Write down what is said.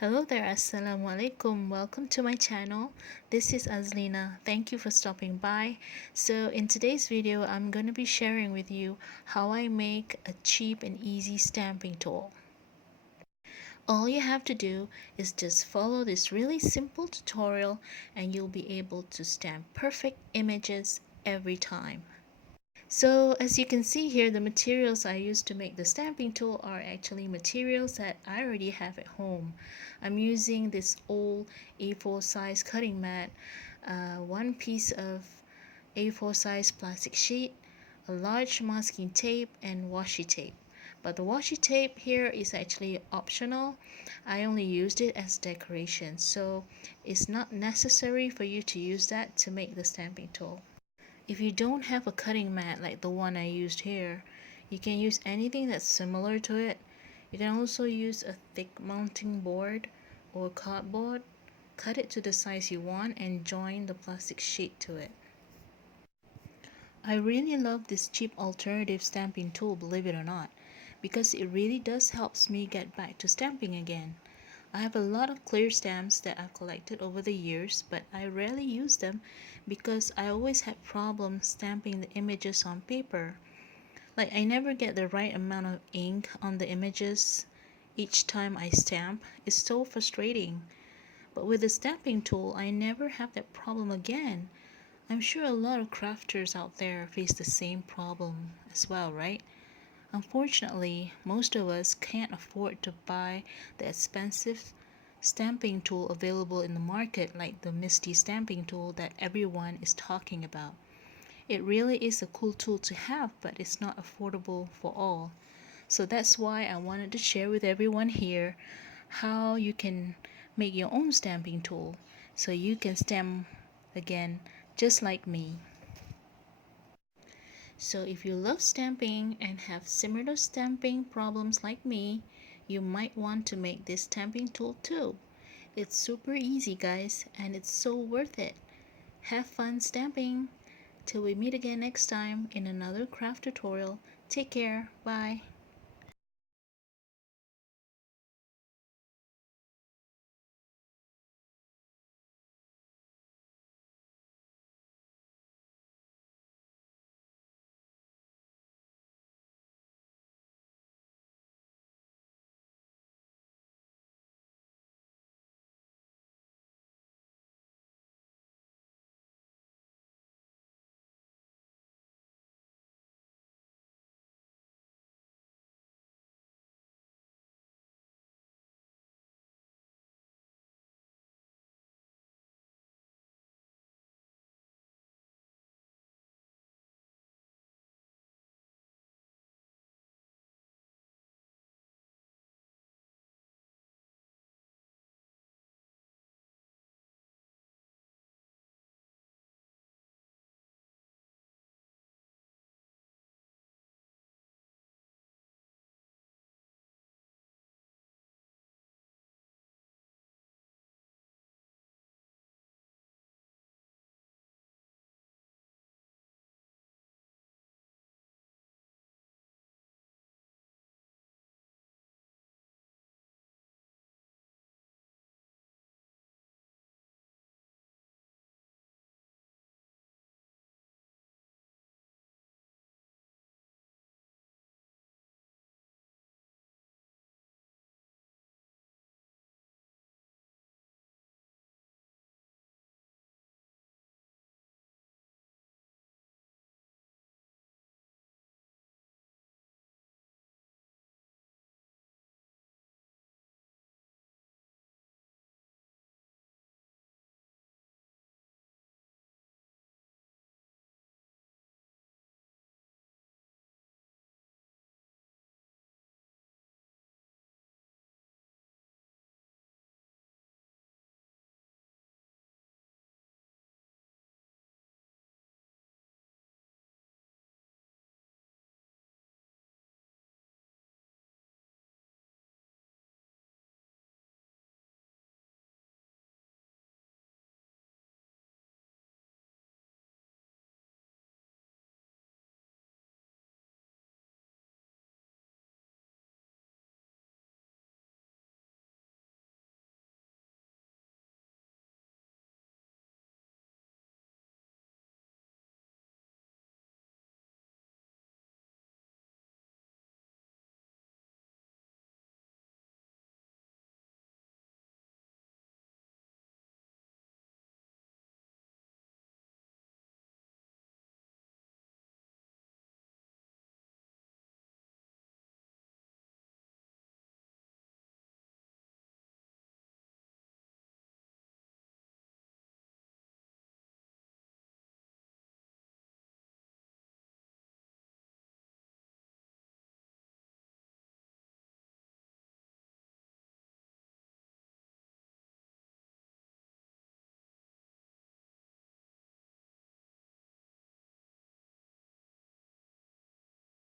Hello there, Assalamu alaikum. Welcome to my channel. This is Azlina. Thank you for stopping by. So in today's video, I'm going to be sharing with you how I make a cheap and easy stamping tool. All you have to do is just follow this really simple tutorial and you'll be able to stamp perfect images every time. So as you can see here, the materials I use to make the stamping tool are actually materials that I already have at home. I'm using this old A4 size cutting mat, one piece of A4 size plastic sheet, a large masking tape, and washi tape. But the washi tape here is actually optional. I only used it as decoration, so it's not necessary for you to use that to make the stamping tool. If you don't have a cutting mat like the one I used here, you can use anything that's similar to it. You can also use a thick mounting board or cardboard, cut it to the size you want and join the plastic sheet to it. I really love this cheap alternative stamping tool, believe it or not, because it really does helps me get back to stamping again. I have a lot of clear stamps that I've collected over the years, but I rarely use them because I always have problems stamping the images on paper. Like I never get the right amount of ink on the images each time I stamp. It's so frustrating. But with the stamping tool, I never have that problem again. I'm sure a lot of crafters out there face the same problem as well, right? Unfortunately, most of us can't afford to buy the expensive stamping tool available in the market like the Misty stamping tool that everyone is talking about. It really is a cool tool to have, but it's not affordable for all. So that's why I wanted to share with everyone here how you can make your own stamping tool so you can stamp again just like me. So if you love stamping and have similar stamping problems like me, you might want to make this stamping tool too. It's super easy, guys, and it's so worth it. Have fun stamping. Till we meet again next time in another craft tutorial. Take care. Bye.